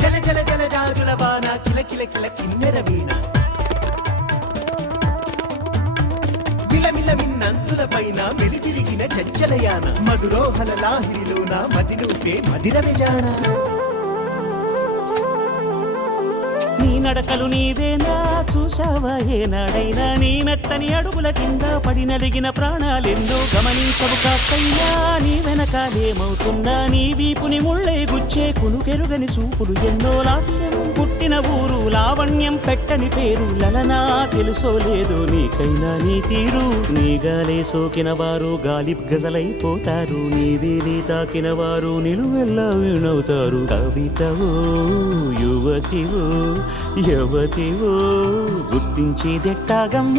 జల జల జల జాజుల వాన కిల కిల కిల కిన్నెర వీణ మిలమిల మిన్నంచుల పైన మెలితిరిగిన చంచలయాన మధురోహల లాహిరిలోన మదినూపే మదిర విజాణ నీ నడకలు నీవేనా చూసావా ఏనాడైనా నీ మెత్తని అడుగుల కింద పడి నలిగిన ప్రాణాలెందో గమనించవు కాస్తైనా నీ వెనకాలేమవుతుందా నీ వీపుని ముళ్ళే గుచ్చే కునుకెరుగని చూపులు ఎన్నో లాస్యం పుట్టిన ఊరు లావణ్యం పెట్టని పేరు లలనా తెలుసో లేదో నీకైనా నీ తీరు నీ గాలే సోకిన వారు గాలి గజలైపోతారు నీ వేలి తాకిన వారు నిలువెల్లా వినవుతారు కవితవో యువతివో యవతివో గుర్తించేదెట్టాగమ్మ